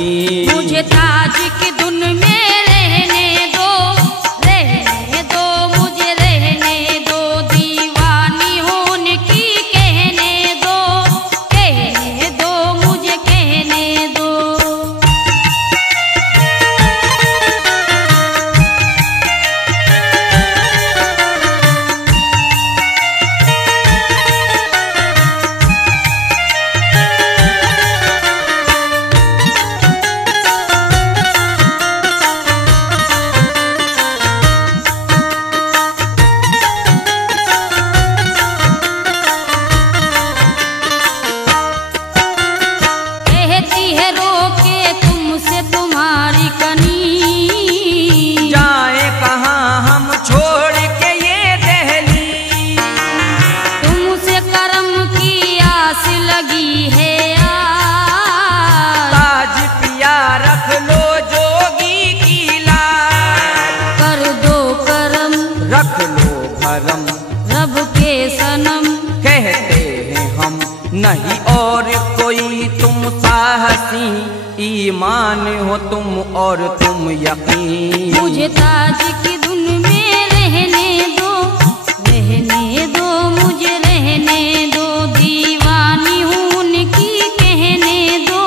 हंसी। मुझे ताज की धुन में रहने दो, रहने दो, मुझे रहने दो, दीवानी होने की कहने दो, कहने दो, मुझे कहने दो। रब के सनम कहते हैं हम, नहीं और कोई तुम सा हसी, ईमान हो तुम और तुम यकीन। मुझे ताज की धुन में रहने दो, रहने दो, मुझे रहने दो, दीवानी हूँ उनकी कहने दो,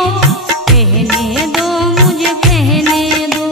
कहने दो, मुझे कहने दो।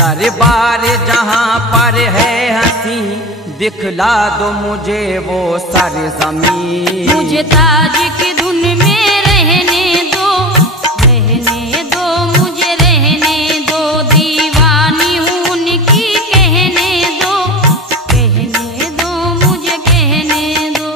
दरबार जहाँ पर है हंसी, दिखला दो मुझे वो सरज़मीं। मुझे ताज की धुन में रहने दो, रहने दो, मुझे रहने दो, दीवानी हूँ उनकी कहने दो, कहने दो, मुझे कहने दो।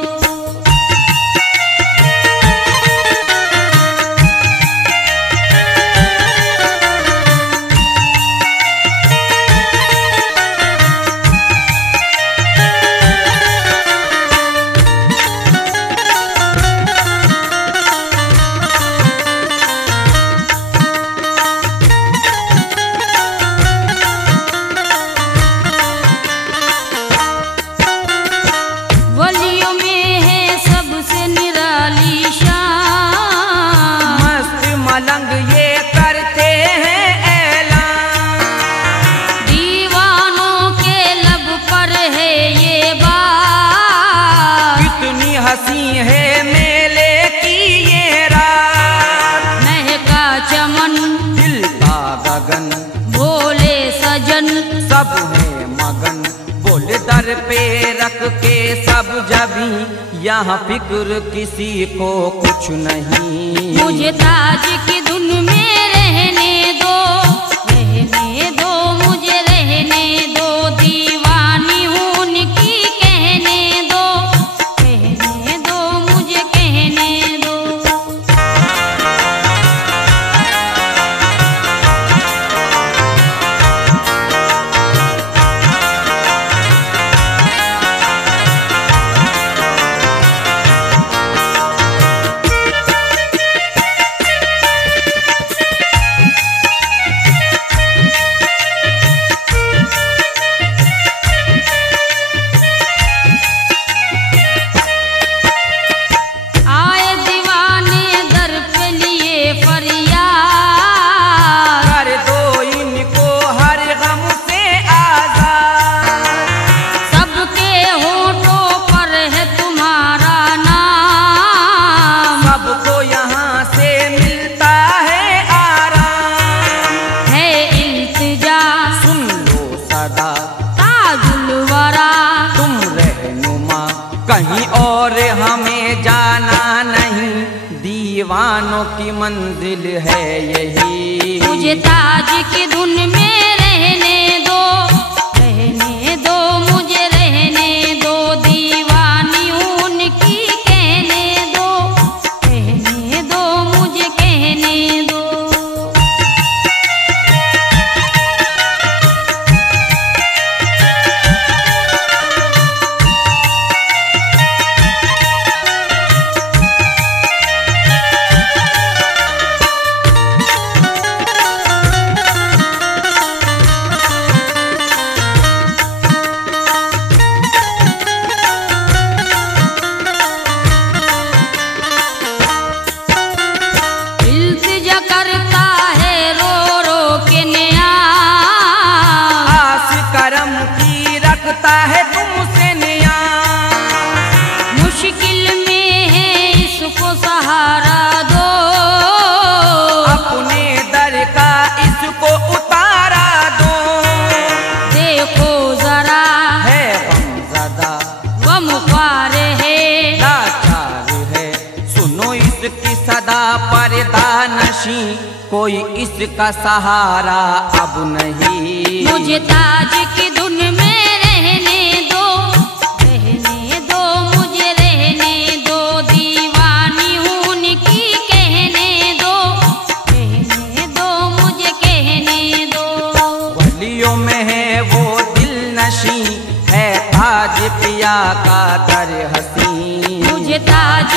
हंसी है मेले की ये रात, महका चमन खिलता गगन, भोले सजन सब है मगन, बोल दर पे रख के सब जभी, यहाँ फिक्र किसी को कुछ नहीं। मुझे ताज की धुन में रहने दो, रहने दो, मुझे रहने दो, दीवानी हूँ उनकी कहने दो, कहने दो, मुझे कहने दो। कहीं और हमें जाना नहीं, दीवानों की मंजिल है यही। मुझे ताज की धुन में रहने दो, रहने दो, मुझे रहने दो, दीवानी उनकी कहने दो, कहने दो, मुझे कहने दो। है तुमसे निया, मुश्किल में है इसको सहारा दो, अपने दर का इसको उतारा दो। देखो जरा है गमज़दा, गमख्वार है, लाचार है, सुनो इसकी सदा पर्दा नशी, कोई इसका सहारा अब नहीं। मुझे ताज की धुन में रहने दो, रहने दो, मुझे रहने दो, दीवानी उनकी कहने दो, कहने दो, मुझे कहने दो। वलियों में है वो दिल नशी, है ताज पिया का दर हसी। मुझे ताज